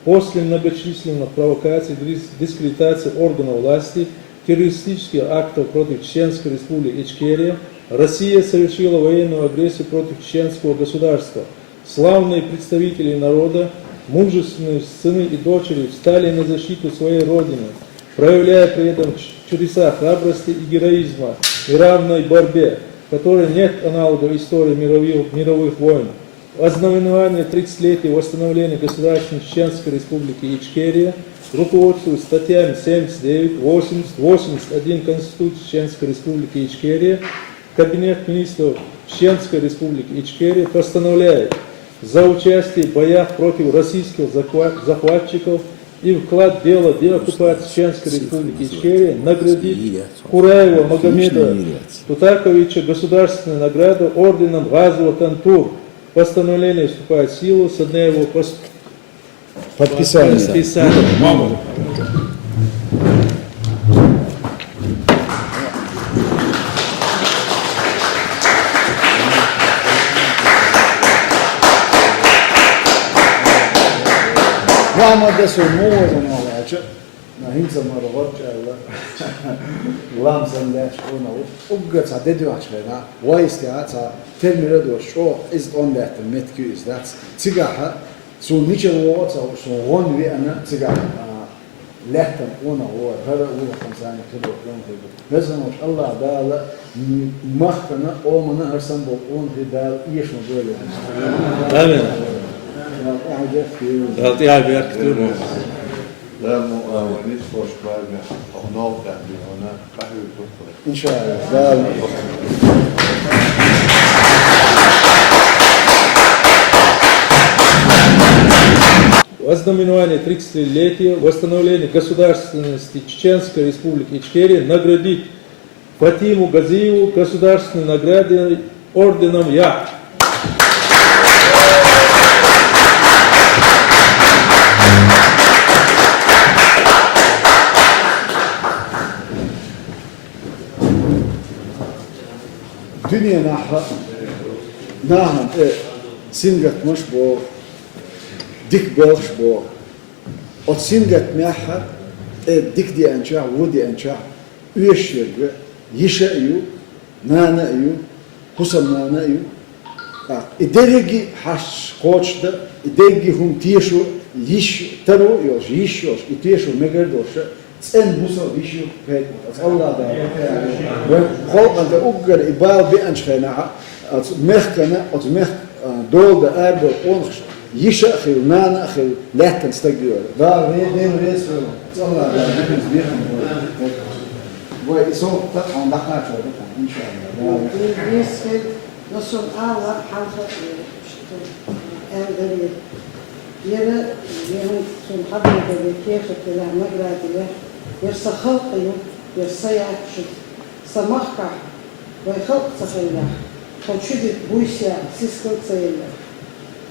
После многочисленных провокаций, дискредитации органов власти, террористических актов против Чеченской Республики Ичкерия, Россия совершила военную агрессию против чеченского государства. Славные представители народа, мужественные сыны и дочери встали на защиту своей родины, проявляя при этом чудеса храбрости и героизма в равной борьбе, которой нет аналога в истории мировых войн. В ознаменование 30-летия восстановления государственной Чеченской Республики Ичкерия, руководствуясь статьями 79, 80, 81 Конституции Чеченской Республики Ичкерия, Кабинет министров Чеченской Республики Ичкерия постановляет за участие в боях против российских захватчиков и вклад в дело деоккупации Чеченской Республики Ичкерия наградить Кураева Магомеда Тутаковича государственной наградой орденом Газова Тантур. Постановление вступает в силу со дня его подписания. Vamos a desumor, no leche. Na hinza margot ella. Lamsan leche ona. Uggat sa dedu achena. Waiste atsa termire do show is on that metku is that cigaha. So niche water so one we ana cigaha. لحتم ona هو هذا هو خمسان كيلو يوم في بس ما شاء الله دال مخنا او من هرسن بقون في دال ايش مقول آمين. Alltid arbetat kul. إن شاء الله. ознаменования 30-летия восстановления государственности Чеченской Республики Ичкерия наградить Фатиму Газиеву государственной наградой орденом Я. Dünya nahan singat mos bo dik belch bo ot singat meha dik di ancha wodi ancha üyeşirge yişe yu nana yu kusam nana yu ideregi haş koçda ideregi hum tieshu yiş taro yos yiş yos itieshu megerdosha en buso yishu pek as Allah da ve kol an der ugger ibal bi anschena at merkene at merk dol de erbe ongs yisha khil nana khil letten stagyor da ve res Allah da biz bir ve iso ta on da kaç oldu inşallah Если nasıl Allah hazır elleri yere yerin son haberde ve kefetler nagradiler yersa halkı yersa yakşı samahka ve halk sahayla konçudu bu işe siskıltsayla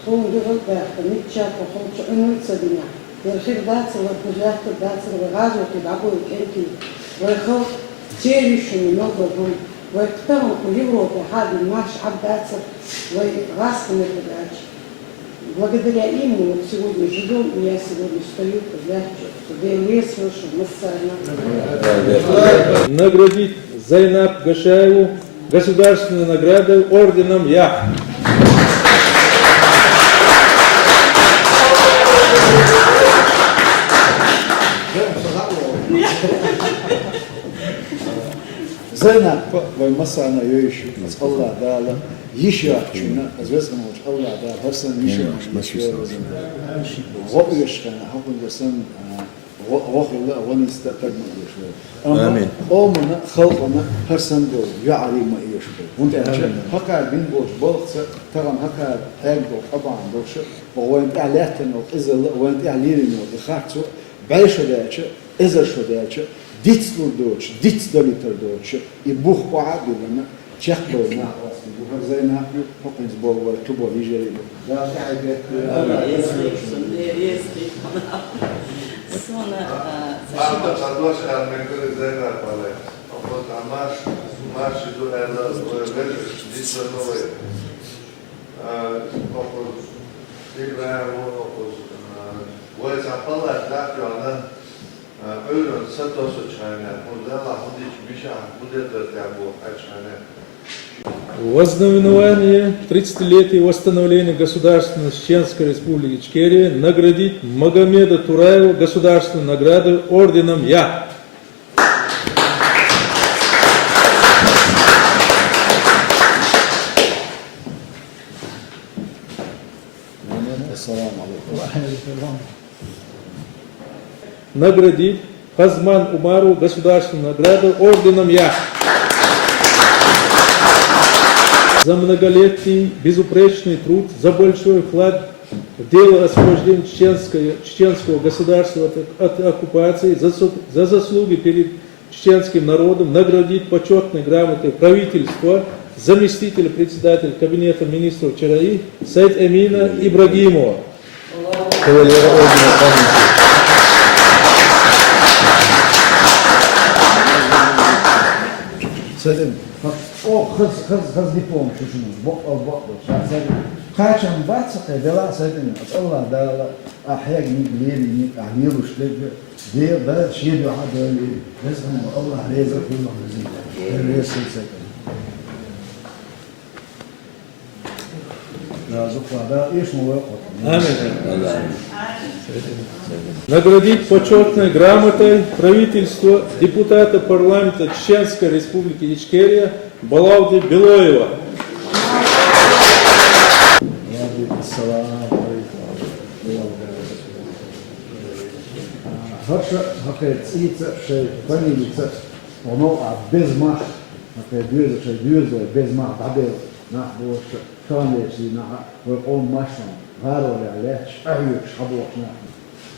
son durum da mitça konçu önülsedinya yerhir datsı ve kucahtı datsı ve gazı ki dabu kenti ve halk çelişini nogum ve kıtamı ku Европе hadi nаш абдатсов ve расками передач. Благодаря им мы вот сегодня живем, и я сегодня стою, легче, что я слышу, мы Наградить Зайнаб Гашаеву государственной наградой орденом Я. Zainab ve masana yoyuşu Allah dağla yişya şuna azvezgan olmuş Allah da varsan yişya maşıyor o yaşkana hakun dersen وخلا ونستقبل ما يشبه. آمين. أمنا خلقنا هرسن دول يعري ما يشبه. وانت عشان هكا بين بوش بلغت ترى هكا أقدر طبعا دوش وانت علاتنا وإذا وانت علينا ودخلتوا بعيش داش إذا شو داش ديت دوش ديت دليتر دوش يبوخ بعد لنا تشكل مع أصل وهذا زي ما حكم زبور وتبوا يجري لا تعب В ознаменование 30-летия восстановления государственности Чеченской Республики Ичкерия наградить Магомеда Тураева государственной наградой орденом Я. Наградить Хазман Умару государственной наградой орденом Я. За многолетний безупречный труд, за большой вклад в дело освобождения чеченского государства от оккупации, за заслуги перед чеченским народом наградить почетной грамотой правительства заместителя председателя Кабинета министров ЧРИ Саид Эмина Ибрагимова. Кавалера ордена памяти. او خز ديبوم شو شنو بق خاچم باتسق دلا سدن الله دالا احياج ميلي اعميرو شلج دي بلد شي دو عاد لازم الله رزق كل مزيد رزق سكن Наградить почетной грамотой правительства депутата парламента Чеченской Республики Ичкерия Балауди Белоева. نحبوش كان يسي نحا ويقوم ماشون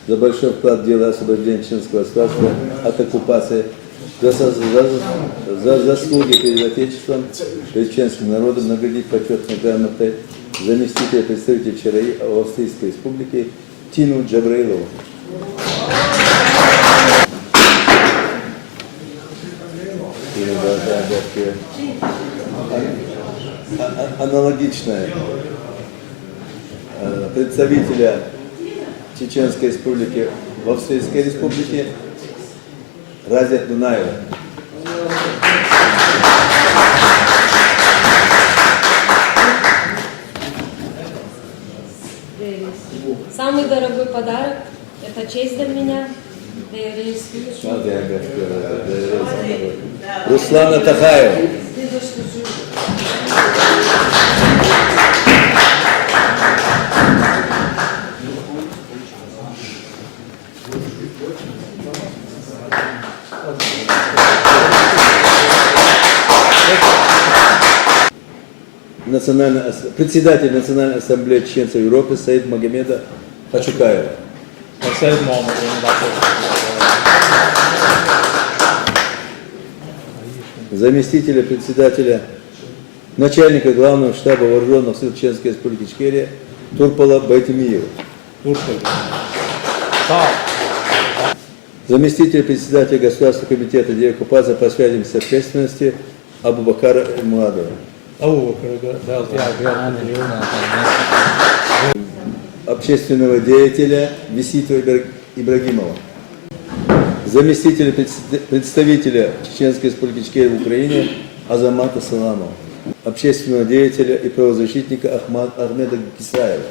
за большой вклад в дело освобождения чеченского государства от оккупации, за заслуги перед Отечеством, перед чеченским народом наградить почетной грамотой заместителя представителя ЧРИ Австрийской Республики Тину Джабраилову. Аналогичное представителя Чеченской Республики в Австрийской Республике Разят Дунаева. Самый дорогой подарок – это честь для меня. Руслана Тахаева. Председатель Национальной ассамблеи чеченцев Европы Саид Магомеда Хачукаева. Заместителя председателя, начальника главного штаба вооруженных сил Чеченской Республики Ичкерия Турпала Байтимиева. Заместитель председателя Государственного комитета деоккупации по связям с общественностью Абубакара Муадова. Общественного деятеля Виситова Ибрагимова. Заместителя представителя Чеченской Республики Ичкерия в Украине Азамата Саламова. Общественного деятеля и правозащитника Ахмеда Кисаева.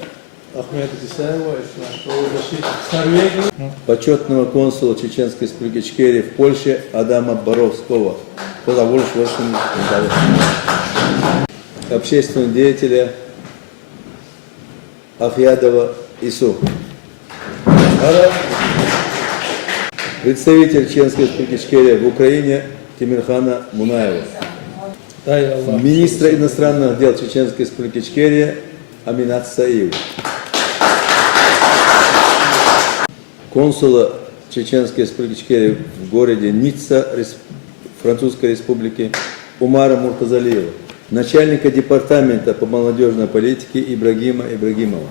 Почетного консула Чеченской Республики Ичкерия в Польше Адама Боровского. Общественного деятеля Афьядова Ису. Представитель Чеченской Республики Ичкерия в Украине Тимирхана Мунаева. Министра иностранных дел Чеченской Республики Ичкерия Аминат Саиев. Консула Чеченской Республики Ичкерия в городе Ницца Французской Республики Умара Муртазалиева. Начальника департамента по молодежной политике Ибрагима Ибрагимова.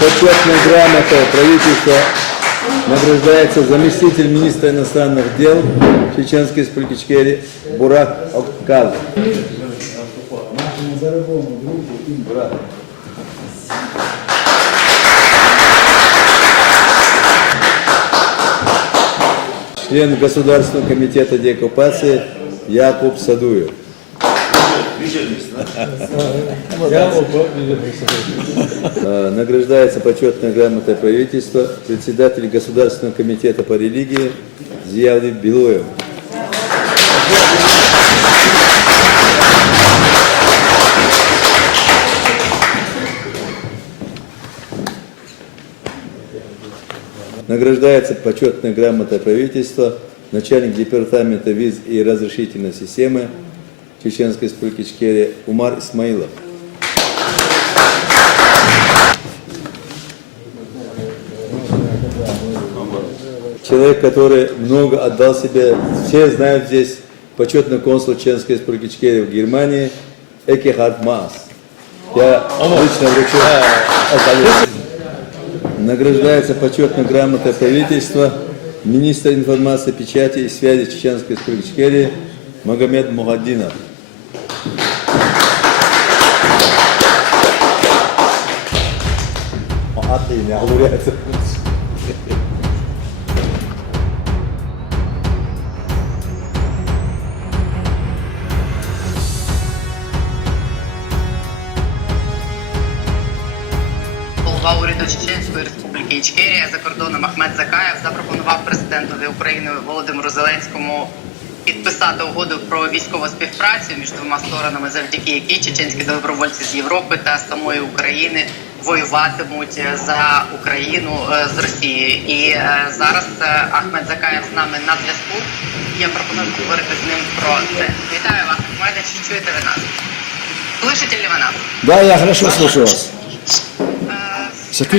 Почетной грамотой правительства награждается заместитель министра иностранных дел Чеченской Республики Ичкерия Бурак Окказ. Член Государственного комитета деоккупации Якуб Садуев. Награждается почетной грамотой правительства председатель Государственного комитета по религии Зияли Билоев. Награждается почетной грамотой правительства начальник департамента виз и разрешительной системы Чеченской Республики Ичкерия Умар Исмаилов. Человек, который много отдал себе, все знают здесь, почетный консул Чеченской Республики Ичкерия в Германии Экихард Маас. Я лично вручу. Награждается почетной грамотой правительства министр информации, печати и связи Чеченской Республики Ичкерия Магомед Мухаддинов. Голова уряду Чеченської Республіки Ічкерія за кордоном Ахмед Закаєв запропонував президентові України Володимиру Зеленському підписати угоду про військову співпрацю між двома сторонами, завдяки якій чеченські добровольці з Європи та самої України воюватимуть за Україну з Росією. І зараз Ахмед Закаєв з нами на зв'язку. Я пропоную поговорити з ним про це. Вітаю вас, Ахмеде, чи чуєте ви нас? Слышите ли вы нас? Да, я хорошо слышу вас. Хочу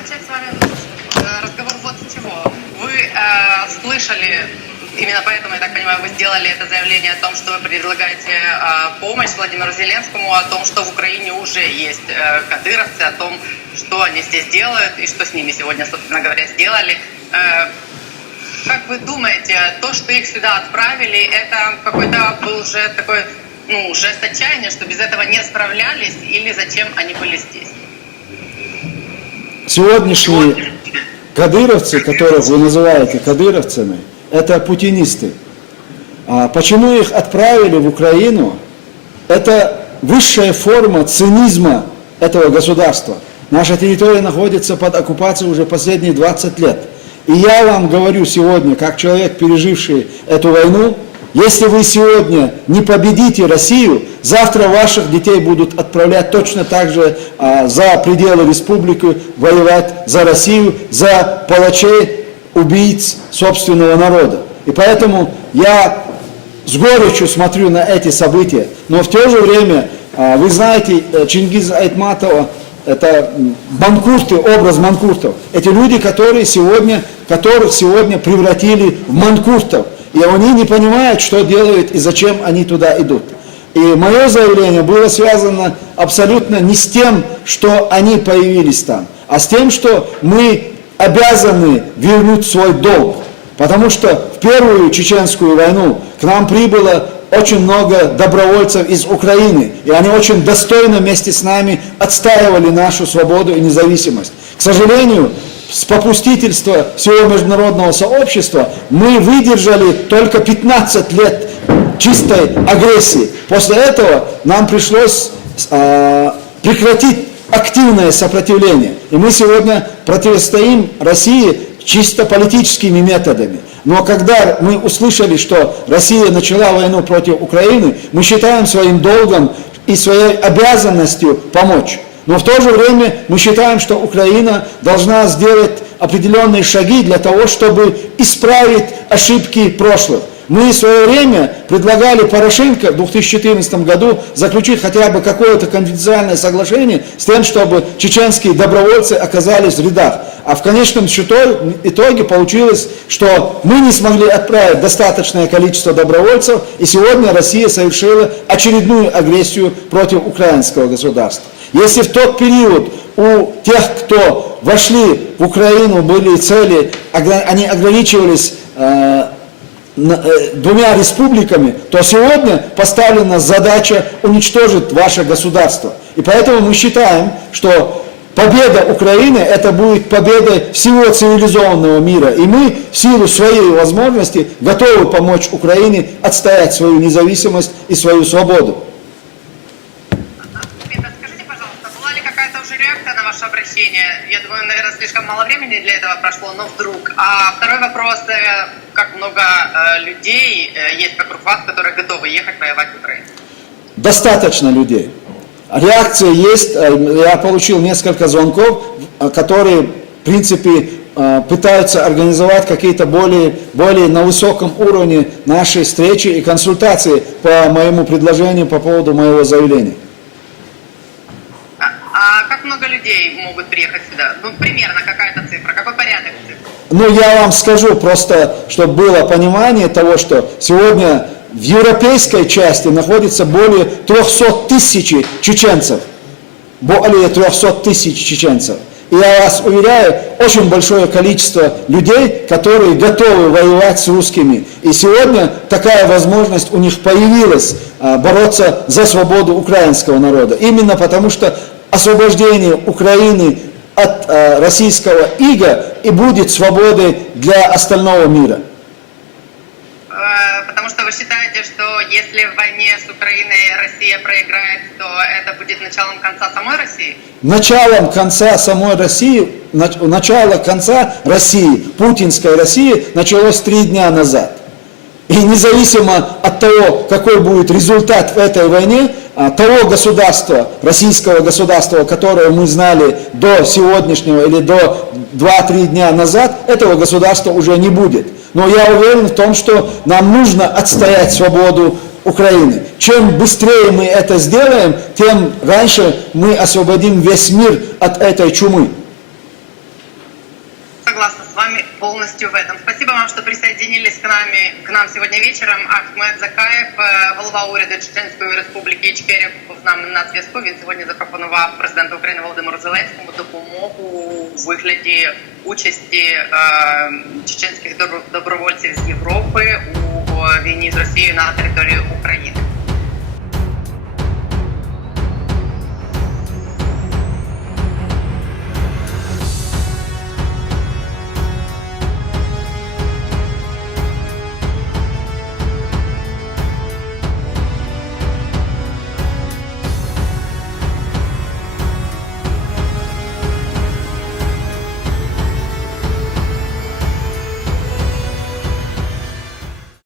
начать с вами разговор вот с чего. Вы слышали, именно поэтому, я так понимаю, вы сделали это заявление о том, что вы предлагаете помощь Владимиру Зеленскому, о том, что в Украине уже есть кадыровцы, о том, что они здесь делают и что с ними сегодня, собственно говоря, сделали. Как вы думаете, то, что их сюда отправили, это какой-то был уже такой, жест отчаяния, что без этого не справлялись, или зачем они были здесь? Сегодняшние кадыровцы, которых вы называете кадыровцами, это путинисты. А почему их отправили в Украину? Это высшая форма цинизма этого государства. Наша территория находится под оккупацией уже последние 20 лет. И я вам говорю сегодня, как человек, переживший эту войну, если вы сегодня не победите Россию, завтра ваших детей будут отправлять точно так же за пределы республики, воевать за Россию, за палачей, убийц собственного народа. И поэтому я с горечью смотрю на эти события. Но в то же время, вы знаете, Чингиза Айтматова, это манкурты, образ манкуртов. Эти люди, которых сегодня превратили в манкуртов. И они не понимают, что делают и зачем они туда идут. И мое заявление было связано абсолютно не с тем, что они появились там, а с тем, что мы обязаны вернуть свой долг. Потому что в первую чеченскую войну к нам прибыло очень много добровольцев из Украины, и они очень достойно вместе с нами отстаивали нашу свободу и независимость. К сожалению, с попустительства всего международного сообщества мы выдержали только 15 лет чистой агрессии. После этого нам пришлось прекратить активное сопротивление. И мы сегодня противостоим России чисто политическими методами. Но когда мы услышали, что Россия начала войну против Украины, мы считаем своим долгом и своей обязанностью помочь. Но в то же время мы считаем, что Украина должна сделать определенные шаги для того, чтобы исправить ошибки прошлых. Мы в свое время предлагали Порошенко в 2014 году заключить хотя бы какое-то конфиденциальное соглашение с тем, чтобы чеченские добровольцы оказались в рядах. А в конечном итоге получилось, что мы не смогли отправить достаточное количество добровольцев, и сегодня Россия совершила очередную агрессию против украинского государства. Если в тот период у тех, кто вошли в Украину, были цели, они ограничивались двумя республиками, то сегодня поставлена задача уничтожить ваше государство. И поэтому мы считаем, что победа Украины – это будет победой всего цивилизованного мира. И мы в силу своей возможности готовы помочь Украине отстоять свою независимость и свою свободу. Скажите, пожалуйста, была ли какая-то уже реакция на ваше обращение? Я думаю, наверное, слишком мало времени для этого прошло, но вдруг. А второй вопрос, как много людей есть вокруг вас, которые готовы ехать воевать в Украину? Достаточно людей. Реакция есть. Я получил несколько звонков, которые, в принципе, пытаются организовать какие-то более на высоком уровне наши встречи и консультации по моему предложению по поводу моего заявления. А как много людей могут приехать сюда? Ну, примерно какая-то цифра, какой порядок цифр? Ну, я вам скажу просто, чтобы было понимание того, что сегодня в европейской части находится более 300 тысяч чеченцев. Более 300 тысяч чеченцев. И я вас уверяю, очень большое количество людей, которые готовы воевать с русскими. И сегодня такая возможность у них появилась бороться за свободу украинского народа. Именно потому что освобождение Украины от российского ига и будет свободой для остального мира. Потому что вы считаете, что если в войне с Украиной Россия проиграет, то это будет началом конца самой России? Началом конца самой России, начало конца России, путинской России, началось 3 дня назад. И независимо от того, какой будет результат в этой войне, того государства, российского государства, которое мы знали до сегодняшнего или до 2-3 дня назад, этого государства уже не будет. Но я уверен в том, что нам нужно отстоять свободу Украины. Чем быстрее мы это сделаем, тем раньше мы освободим весь мир от этой чумы. Согласна с вами полностью в этом. Спасибо вам, що присоединились к нам сьогодні вечором. Ахмед Закаєв, голова уряду Чеченської Республіки Ічкерія, був з нами на зв'язку. Він сьогодні запропонував президенту України Володимиру Зеленському допомогу у вигляді участі чеченських добровольців з Європи у війні з Росією на території України.